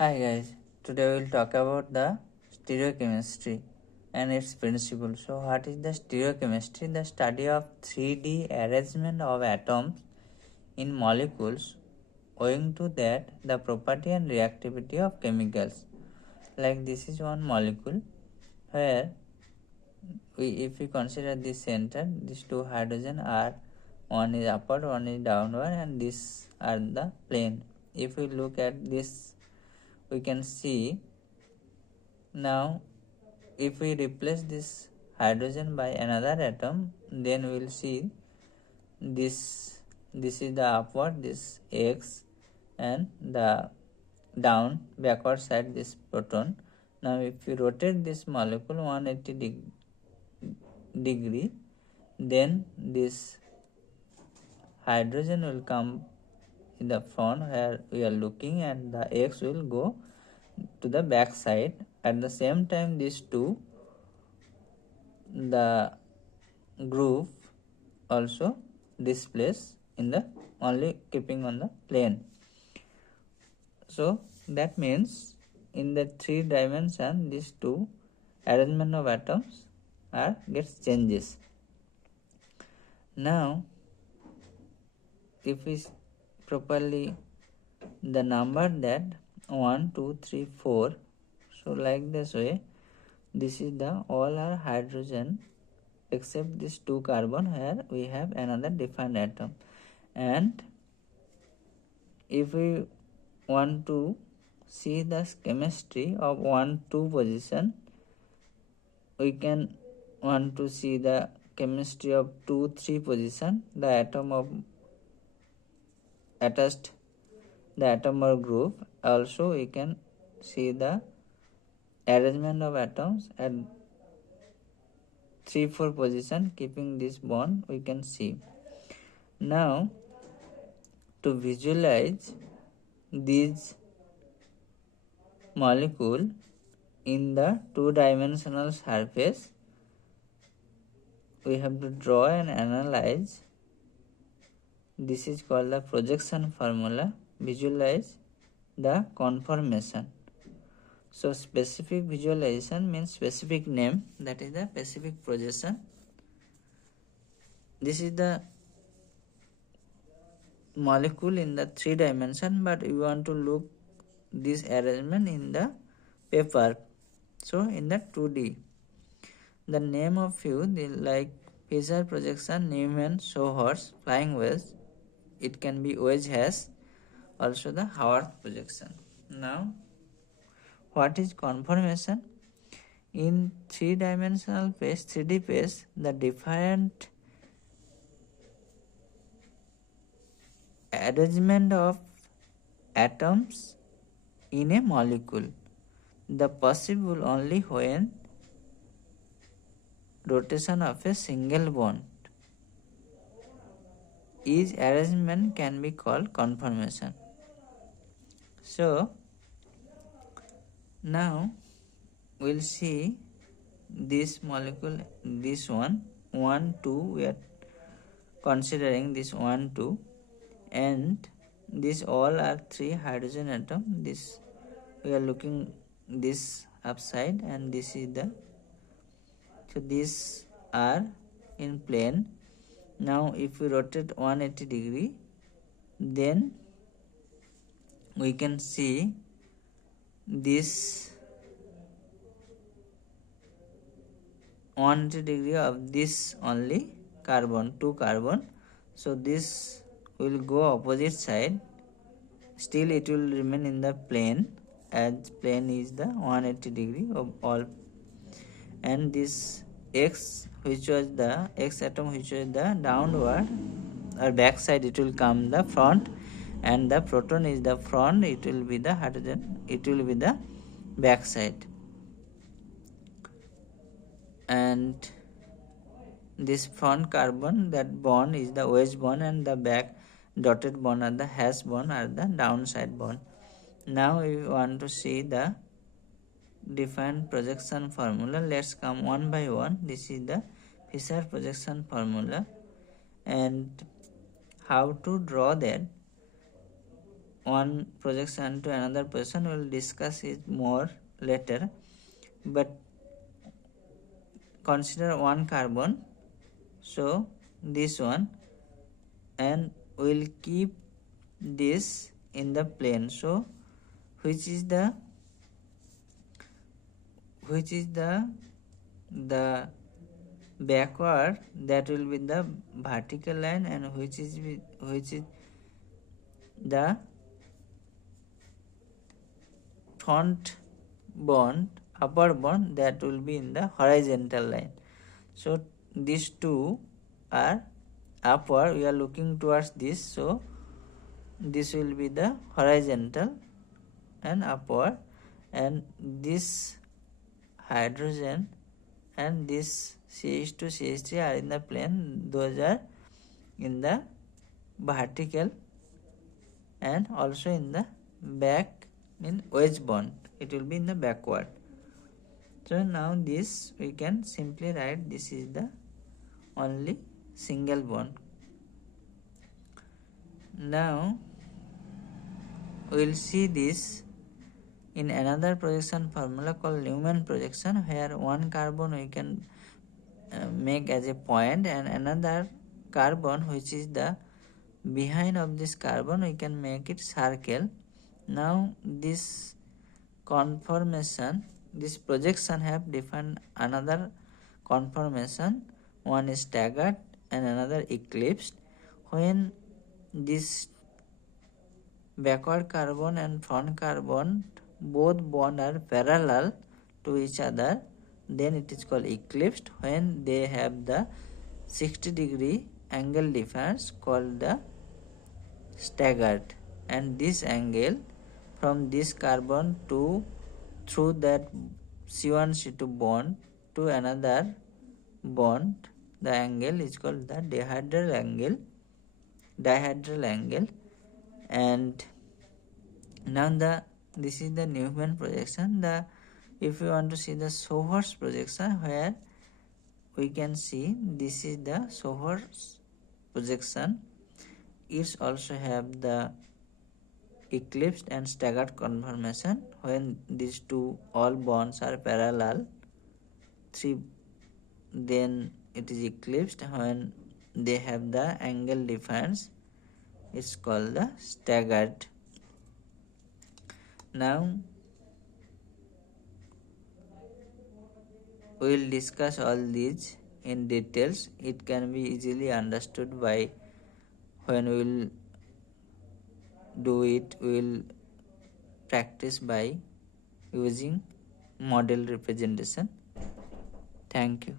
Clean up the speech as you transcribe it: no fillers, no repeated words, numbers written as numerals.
Hi guys, today we will talk about the stereochemistry and its principle. So what is the stereochemistry? The study of 3D arrangement of atoms in molecules owing to that the property and reactivity of chemicals. Like this is one molecule where if we consider this center, these two hydrogen are one is upward, one is downward, and these are the plane. If we look at this, we can see now if we replace this hydrogen by another atom, then we will see this is the upward, this x, and the down backward side this proton. Now if we rotate this molecule 180 degree, then this hydrogen will come in the front where we are looking, and the x will go to the back side. At the same time, these two, the groove also displays in the only keeping on the plane. So that means in the 3 dimension, these two arrangement of atoms are gets changes. Now if we properly the number that 1 2 3 4, so like this way, this is the all are hydrogen except this 2 carbon where we have another defined atom. And if we want to see the chemistry of 1 2 position, we can want to see the chemistry of 2 3 position, the atom of attached the atom or group. Also we can see the arrangement of atoms at 3 4 position, keeping this bond we can see. Now to visualize these molecule in the 2-dimensional surface, we have to draw and analyze. This is called the projection formula. Visualize the conformation. So specific visualization means specific name, that is the specific projection. This is the molecule in the 3 dimension, but we want to look this arrangement in the paper, so in the 2D. The name of few like Fisher projection, Newman, Sawhorse, flying wedge. It can be wedge has also the Haworth projection. Now what is conformation? In 3-dimensional space, 3D space, the different arrangement of atoms in a molecule, the possible only when rotation of a single bond each arrangement can be called conformation. So now we'll see this molecule, this one 1 2, we are considering this 1 2, and these all are 3 hydrogen atom. This we are looking this upside, and this is the, so these are in plane. Now if we rotate 180 degree, then we can see this 180 degree of this only carbon, 2 carbon. So this will go opposite side, still it will remain in the plane, as plane is the 180 degree of all. And this X, which was the X atom, which was the downward or back side, it will come the front, and the proton is the front, it will be the hydrogen, it will be the back side. And this front carbon, that bond is the wedge bond, and the back dotted bond or the hash bond are the downside bond. Now we want to see the different projection formula. Let's come one by one. This is the Fisher projection formula, and how to draw that. one projection to another position. We will discuss it more later, but consider one carbon, so this one, and we will keep this in the plane. So which is the backward, that will be the vertical line, and which is the front bond, upper bond, that will be in the horizontal line. So these two are upward, we are looking towards this, so this will be the horizontal and upward, and this hydrogen and this CH2 CH3 are in the plane, those are in the vertical, and also in the back in wedge bond, it will be in the backward. So now this we can simply write, this is the only single bond. Now we will see this in another projection formula called Newman projection, where one carbon we can make as a point, and another carbon which is the behind of this carbon we can make it circle. Now this conformation, this projection have different another conformation, one is staggered and another eclipsed. When this backward carbon and front carbon both bond are parallel to each other, then it is called eclipsed. When they have the 60-degree angle difference, called the staggered, and this angle from this carbon to through that C1 C2 bond to another bond, the angle is called the dihedral angle. And now this is the Newman projection. If you want to see the Sawhorse projection, where we can see this is the Sawhorse projection, it also have the eclipsed and staggered conformation. When these two all bonds are parallel, then it is eclipsed. When they have the angle difference, it's called the staggered. Now we will discuss all these in details. It can be easily understood by when we will do it, we will practice by using model representation. Thank you.